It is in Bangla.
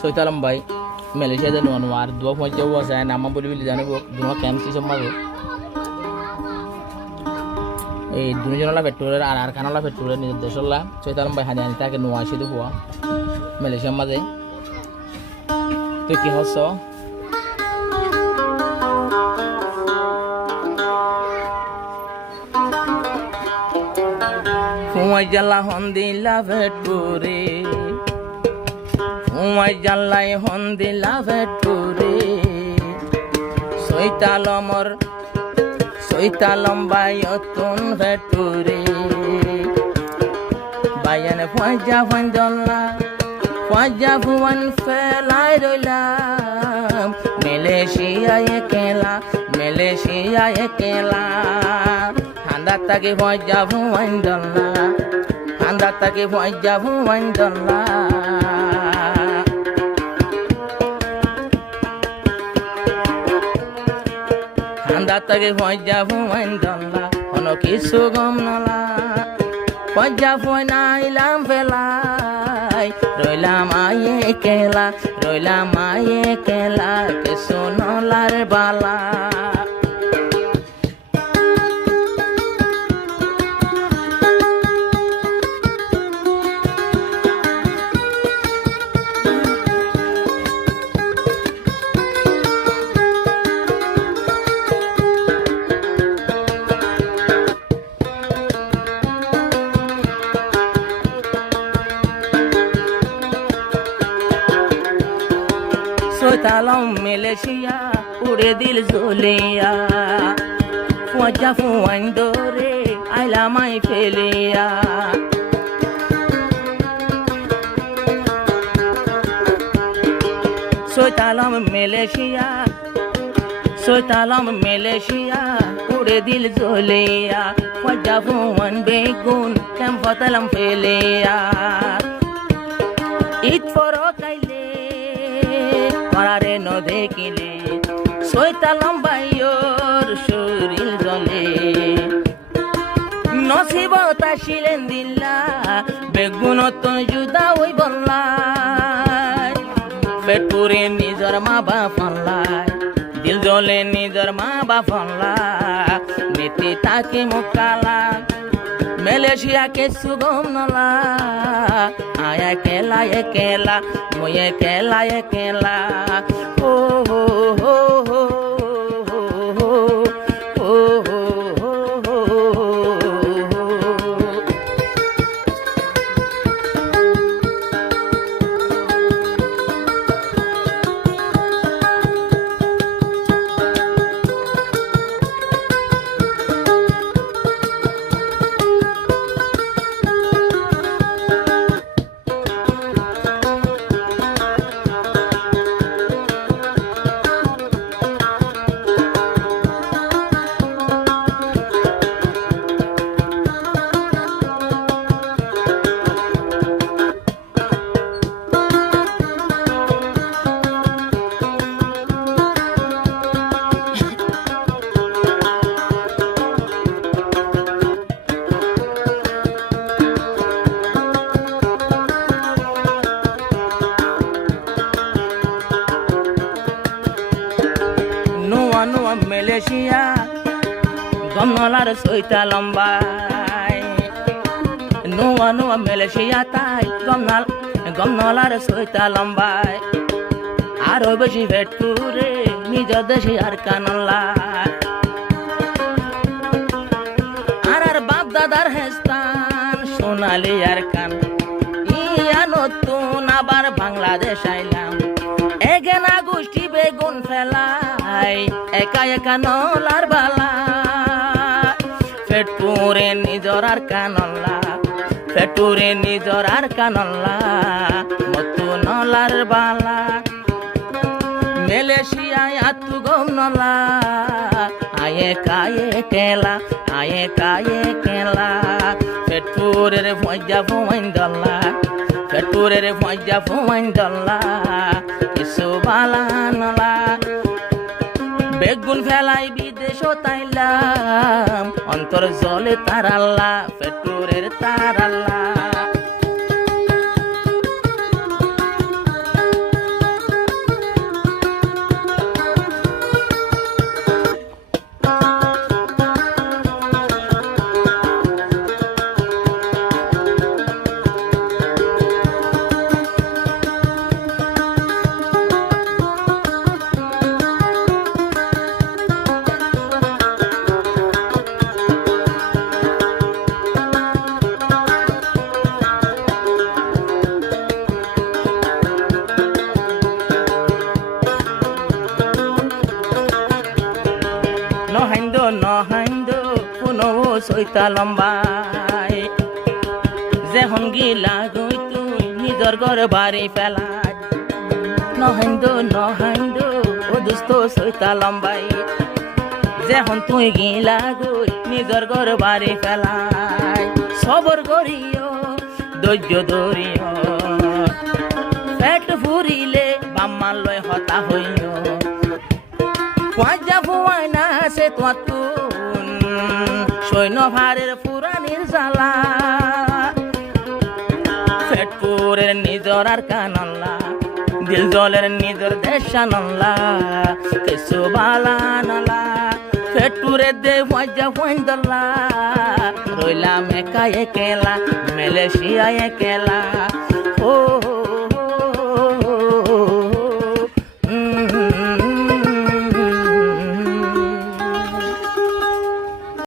Soitalam bay Malaysia dan Wanwar dua point jauh saya nama boleh pilih jana dua camp sih semua tu. Dunia la betul anak kanan la betul ni desul la. Soitalam bay hanya kita ke nuansa itu buah Malaysia mah deh. Tu kihau so. Jalla hondi la vetture jalla hondi la vetture soitalom bayotun vetture bayan faja fandolla faja fuan felai dolam Malaysia ekela handatake faja fuan dolla Andatake faja fuan dolla Andatake faja fuan dolla ono kisu gomnala faja fuana ilam felai roilam aye kela kisu nolar bala Soitalam Malaysia ude dil zolia Faja fuan dore aila mai felia Soitalam Malaysia ude dil zolia Faja fuan begun kem fatalam felia It for okaile Marare no dekile soitalam bayor shuril jole নসিবতা শিলেন দিল্লা বেগুনত জুদা ওই বললাই পেটুরে নিজর মা বাপলাই দিল জলে নিজর মা বাপলাই নীতি তাকে মুকালা Malaysia ke sugom nala aya kela moye kela ho ho ho ho Malaysia gomnolar soitalam bay Nuwa Malaysia tai gomnolar soitalam bay aro beshi vetture nijo deshi ar kanalla ar bab dadar hestan sonali ar kan iya notun abar Bangladesh ailam egena goshti begun felai eka nolar bala feture nijor ar kanolla motu nolar bala Malaysia atu gom nola aye kaye kela feture faja fuan dolla isu bala nola বেগুন ফেলাই বিদেশ তাইলাম অন্তর জলে তারাল্লা পেটুরের তারাল্লা সইতা লম্বাই যেহন গিলা গই তুই নিজর ঘর বাড়ি ফেলাই নহাইন্দ ও দুস্থ সইতা লম্বাই যেহন তুই গিলা গই নিজর ঘর বাড়ি ফেলাই সবর করিও ধৈর্য ধরিও পেট ফুরিলে বাম্মার লয় হতা হইও ফুয়াই না সে তোমার তুন সৈন্য ভারের পুরানির জ্বালা পেটপুরের নিজর আর কানল্লা দিল জলের নিজর দেশানল্লা কিছু বালা নলা পেটপুরে দে ফুয়াই দল্লা রইলাম একা একেলা মালয়েশিয়া একেলা